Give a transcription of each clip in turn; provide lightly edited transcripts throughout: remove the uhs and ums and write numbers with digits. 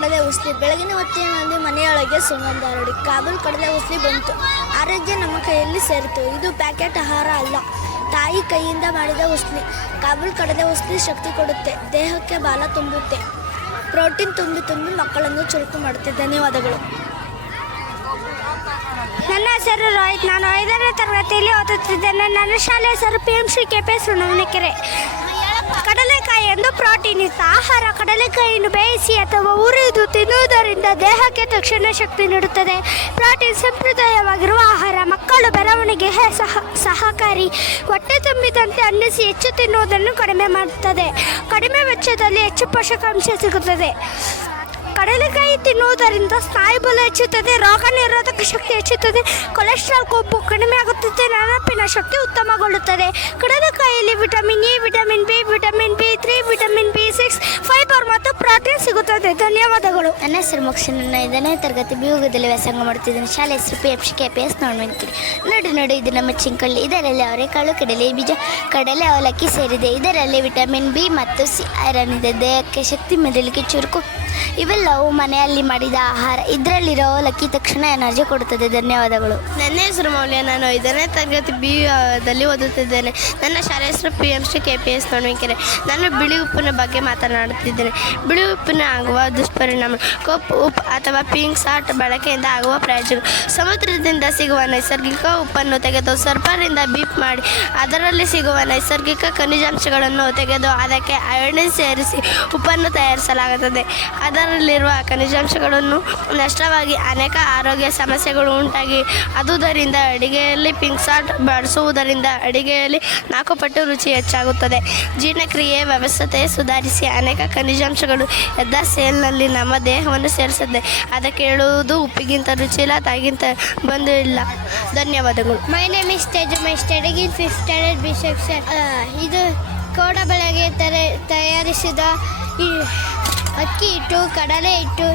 ಕಡಲೆ ಉಸ್ಲಿ. ಬೆಳಗಿನ ಹೊತ್ತಿನಲ್ಲಿ ಮನೆಯೊಳಗೆ ಸುಗಂಧ ಹರಡಿ ಕಾಬೂಲ್ ಕಡಲೆ ಉಸ್ಲಿ ಬಂತು. ಆರೋಗ್ಯ ನಮ್ಮ ಕೈಯಲ್ಲಿ ಸೇರಿತು. ಇದು ಪ್ಯಾಕೆಟ್ ಆಹಾರ ಅಲ್ಲ, ತಾಯಿ ಕೈಯಿಂದ ಮಾಡಿದ ಉಸ್ಲಿ. ಕಾಬೂಲ್ ಕಡಲೆ ಉಸ್ಲಿ ಶಕ್ತಿ ಕೊಡುತ್ತೆ, ದೇಹಕ್ಕೆ ಬಾಲ ತುಂಬುತ್ತೆ, ಪ್ರೋಟೀನ್ ತುಂಬಿ ತುಂಬಿ ಮಕ್ಕಳನ್ನು ಚುರುಕು ಮಾಡುತ್ತೆ. ಧನ್ಯವಾದಗಳು. ನನ್ನ ಹೆಸರು ರೋಹಿತ್. ನಾನು 5ನೇ ತರಗತಿಯಲ್ಲಿ ಓದುತ್ತಿದ್ದೇನೆ. ನನ್ನ ಶಾಲೆ ಹೆಸರು PMC KP ಸುಣ್ಣಕೆರೆ. ಕಡಲೆಕಾಯಿ ಎಂದು ಪ್ರೋಟೀನ್ ಯುಕ್ತ ಆಹಾರ. ಕಡಲೆಕಾಯಿಯನ್ನು ಬೇಯಿಸಿ ಅಥವಾ ಹುರಿದು ತಿನ್ನುವುದರಿಂದ ದೇಹಕ್ಕೆ ತಕ್ಷಣ ಶಕ್ತಿ ನೀಡುತ್ತದೆ. ಪ್ರೋಟೀನ್ ಸಮೃದ್ಧವಾಗಿರುವ ಆಹಾರ. ಮಕ್ಕಳು ಬೆಳವಣಿಗೆಗೆ ಸಹಕಾರಿ. ಹೊಟ್ಟೆ ತುಂಬಿದಂತೆ ಅನ್ನಿಸಿ ಹೆಚ್ಚು ತಿನ್ನುವುದನ್ನು ಕಡಿಮೆ ಮಾಡುತ್ತದೆ. ಕಡಿಮೆ ವೆಚ್ಚದಲ್ಲಿ ಹೆಚ್ಚು ಪೋಷಕಾಂಶ ಸಿಗುತ್ತದೆ. ಕಡಲೆಕಾಯಿ ತಿನ್ನುವುದರಿಂದ ಸ್ನಾಯುಬಲ ಹೆಚ್ಚುತ್ತದೆ, ರೋಗ ನಿರೋಧಕ ಶಕ್ತಿ ಹೆಚ್ಚುತ್ತದೆ, ಕೊಲೆಸ್ಟ್ರಾಲ್ ಕೊಬ್ಬು ಕಡಿಮೆ ಆಗುತ್ತದೆ, ನೆನಪಿನ ಶಕ್ತಿ ಉತ್ತಮಗೊಳ್ಳುತ್ತದೆ. ಕಡಲೆಕಾಯಿಯಲ್ಲಿ vitamin E, vitamin B, vitamin B3, vitamin B6, fibre ಮತ್ತು ಪ್ರೋಟೀನ್ ಸಿಗುತ್ತದೆ. ಧನ್ಯವಾದಗಳು. ನನ್ನ ಹೆಸರು ಮೋಕ್ಷ. ನನ್ನ 5ನೇ ತರಗತಿ ಬಿಯುಗದಲ್ಲಿ ವ್ಯಾಸಂಗ ಮಾಡುತ್ತಿದ್ದೇನೆ. ಶಾಲೆ ಹೆಸರು PMC KPS ನೋಡ್ಮೆನ್ಕಿರಿ. ನೋಡಿ ಇದು ನಮ್ಮ ಚಿಂಕಳ್ಳಿ. ಇದರಲ್ಲಿ ಅವರೆಕಾಳು, ಕಡಲೆ ಬೀಜ, ಕಡಲೆ ಅವಲಕ್ಕಿ ಸೇರಿದೆ. ಇದರಲ್ಲಿ ವಿಟಮಿನ್ B ಮತ್ತು C ಐರನ್ ಇದೆ. ದೇಹಕ್ಕೆ ಶಕ್ತಿ, ಮೆದುಳಿಗೆ ಚುರುಕು. ಇವೆಲ್ಲವೂ ಮನೆಯಲ್ಲಿ ಮಾಡಿದ ಆಹಾರ. ಇದರಲ್ಲಿರೋ ಅವಲಕ್ಕಿ ತಕ್ಷಣ ಎನರ್ಜಿ ಕೊಡುತ್ತದೆ. ಧನ್ಯವಾದಗಳು. ನನ್ನ ಹೆಸರು ಮೌಲ್ಯ. ನಾನು 5ನೇ ತರಗತಿ ದಲ್ಲಿ ಓದುತ್ತಿದ್ದೇನೆ. ನನ್ನ ಶಾಲೆ ಹೆಸರು PMC KPS ನೋಡ್ಮೆನ್ಕೆರೆ. ನಾನು ಬಿಳಿ ಉಪ್ಪಿನ ಬಗ್ಗೆ ಮಾತನಾಡುತ್ತಿದ್ದೇನೆ. ಬಿಳಿ ಉಪ್ಪಿನ ಆಗುವ ದುಷ್ಪರಿಣಾಮ. ಕಪ್ಪು ಉಪ್ಪು ಅಥವಾ ಪಿಂಕ್ ಸಾಲ್ಟ್ ಬಳಕೆಯಿಂದ ಆಗುವ ಪ್ರಯೋಜನ. ಸಮುದ್ರದಿಂದ ಸಿಗುವ ನೈಸರ್ಗಿಕ ಉಪ್ಪನ್ನು ತೆಗೆದು ಸರ್ಪರಿಂದ ಬೀಪ್ ಮಾಡಿ ಅದರಲ್ಲಿ ಸಿಗುವ ನೈಸರ್ಗಿಕ ಖನಿಜಾಂಶಗಳನ್ನು ತೆಗೆದು ಅದಕ್ಕೆ ಅಯೋಡಿನ್ ಸೇರಿಸಿ ಉಪ್ಪನ್ನು ತಯಾರಿಸಲಾಗುತ್ತದೆ. ಅದರಲ್ಲಿರುವ ಖನಿಜಾಂಶಗಳನ್ನು ನಷ್ಟವಾಗಿ ಅನೇಕ ಆರೋಗ್ಯ ಸಮಸ್ಯೆಗಳು ಉಂಟಾಗಿ ಅದುದರಿಂದ ಅಡಿಗೆಯಲ್ಲಿ ಪಿಂಕ್ ಸಾಲ್ಟ್ ಬಳಸುವುದರಿಂದ ಅಡಿಗೆಯಲ್ಲಿ 4 ಪಟ್ಟು ರುಚಿ ಹೆಚ್ಚಾಗುತ್ತದೆ. ಜೀರ್ಣಕ್ರಿಯೆ ವ್ಯವಸ್ಥೆ ಸುಧಾರಿಸಿ ಅನೇಕ ಖನಿಜಾಂಶಗಳು ಎದ್ದ ಸೇಲ್ನಲ್ಲಿ ನಮ್ಮ ದೇಹವನ್ನು ಸೇರಿಸುತ್ತದೆ. ಅದಕ್ಕೆ ಹೇಳುವುದು ಉಪ್ಪಿಗಿಂತ ರುಚಿ ಇಲ್ಲ, ತಾಗಿಂತ ಬಂದು ಇಲ್ಲ. ಧನ್ಯವಾದಗಳು. My name is Teju. My studying in 5th standard B section. ಇದು ಕೋಡಬಳೆಗೆ ತಯಾರಿಸಿದ ಅಕ್ಕಿ ಹಿಟ್ಟು, ಕಡಲೆ ಹಿಟ್ಟು,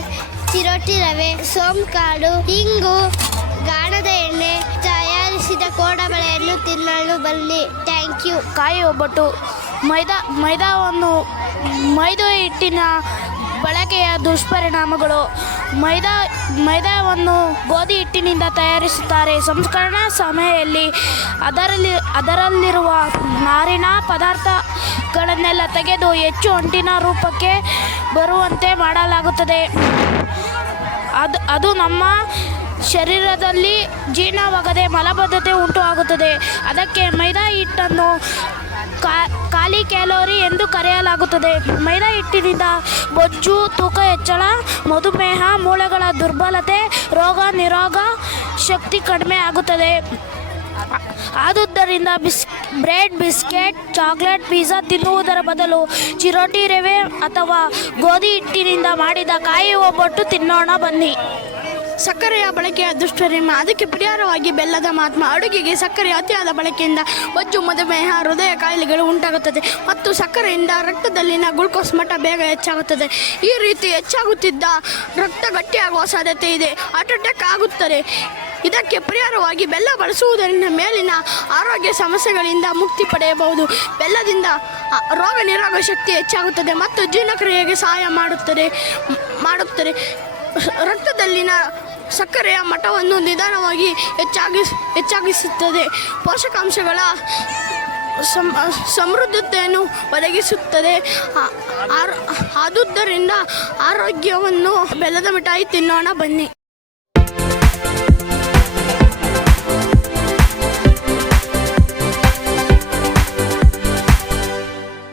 ಚಿರೋಟಿ ರವೆ, ಸೋಂಕಾಳು, ಇಂಗು, ಗಾಣದ ಎಣ್ಣೆ ತಯಾರಿಸಿದ ಕೋಡಬಳೆಯನ್ನು ತಿನ್ನಲು ಬನ್ನಿ. Thank you. ಕಾಯಿ ಒಬ್ಬಟ್ಟು. ಮೈದಾ ಹಿಟ್ಟಿನ ಬಳಕೆಯ ದುಷ್ಪರಿಣಾಮಗಳು. ಮೈದಾವನ್ನು ಗೋಧಿ ಹಿಟ್ಟಿನಿಂದ ತಯಾರಿಸುತ್ತಾರೆ. ಸಂಸ್ಕರಣಾ ಸಮಯದಲ್ಲಿ ಅದರಲ್ಲಿರುವ ನಾರಿನ ಪದಾರ್ಥಗಳನ್ನೆಲ್ಲ ತೆಗೆದು ಹೆಚ್ಚು ಅಂಟಿನ ರೂಪಕ್ಕೆ ಬರುವಂತೆ ಮಾಡಲಾಗುತ್ತದೆ. ಅದು ನಮ್ಮ ಶರೀರದಲ್ಲಿ ಜೀರ್ಣವಾಗದೆ ಮಲಬದ್ಧತೆ ಉಂಟು ಆಗುತ್ತದೆ. ಅದಕ್ಕೆ ಮೈದಾ ಹಿಟ್ಟನ್ನು ಖಾಲಿ ಕ್ಯಾಲೋರಿ ಎಂದು ಕರೆಯಲಾಗುತ್ತದೆ. ಮೈದಾ ಹಿಟ್ಟಿನಿಂದ ಬೊಜ್ಜು, ತೂಕ ಹೆಚ್ಚಳ, ಮಧುಮೇಹ, ಮೂಳೆಗಳ ದುರ್ಬಲತೆ, ರೋಗ ನಿರೋಧಕ ಶಕ್ತಿ ಕಡಿಮೆ ಆಗುತ್ತದೆ. ಆದುದರಿಂದ ಬ್ರೆಡ್, ಬಿಸ್ಕೆಟ್, ಚಾಕ್ಲೇಟ್, ಪಿಜ್ಜಾ ತಿನ್ನುವುದರ ಬದಲು ಚಿರೋಟಿ ರವೆ ಅಥವಾ ಗೋಧಿ ಹಿಟ್ಟಿನಿಂದ ಮಾಡಿದ ಕಾಯಿ ಒಬ್ಬಟ್ಟು ತಿನ್ನೋಣ ಬನ್ನಿ. ಸಕ್ಕರೆಯ ಬಳಕೆಯ ದುಷ್ಪರಿಣಾಮ. ಅದಕ್ಕೆ ಪರಿಹಾರವಾಗಿ ಬೆಲ್ಲದ ಮಹಾತ್ಮ. ಅಡುಗೆಗೆ ಸಕ್ಕರೆ ಅತಿಯಾದ ಬಳಕೆಯಿಂದ ಬೊಜ್ಜು, ಮಧುಮೇಹ, ಹೃದಯ ಕಾಯಿಲೆಗಳು ಉಂಟಾಗುತ್ತದೆ ಮತ್ತು ಸಕ್ಕರೆಯಿಂದ ರಕ್ತದಲ್ಲಿನ ಗ್ಲೂಕೋಸ್ ಮಟ್ಟ ಬೇಗ ಹೆಚ್ಚಾಗುತ್ತದೆ. ಈ ರೀತಿ ಹೆಚ್ಚಾಗುತ್ತಿದ್ದ ರಕ್ತ ಗಟ್ಟಿಯಾಗುವ ಸಾಧ್ಯತೆ ಇದೆ. ಹಾರ್ಟ್ ಅಟ್ಯಾಕ್ ಆಗುತ್ತದೆ. ಇದಕ್ಕೆ ಪರಿಹಾರವಾಗಿ ಬೆಲ್ಲ ಬಳಸುವುದರಿಂದ ಮೇಲಿನ ಆರೋಗ್ಯ ಸಮಸ್ಯೆಗಳಿಂದ ಮುಕ್ತಿ ಪಡೆಯಬಹುದು. ಬೆಲ್ಲದಿಂದ ರೋಗ ನಿರೋಧಕ ಶಕ್ತಿ ಹೆಚ್ಚಾಗುತ್ತದೆ ಮತ್ತು ಜೀರ್ಣಕ್ರಿಯೆಗೆ ಸಹಾಯ ಮಾಡುತ್ತದೆ. ರಕ್ತದಲ್ಲಿನ ಸಕ್ಕರೆಯ ಮಟ್ಟವನ್ನು ನಿಧಾನವಾಗಿ ಹೆಚ್ಚಾಗಿಸುತ್ತದೆ. ಪೋಷಕಾಂಶಗಳ ಸಮೃದ್ಧತೆಯನ್ನು ಒದಗಿಸುತ್ತದೆ. ಆದುದರಿಂದ ಆರೋಗ್ಯವನ್ನು ಬೆಲ್ಲದ ಮಿಠಾಯಿ ತಿನ್ನೋಣ ಬನ್ನಿ.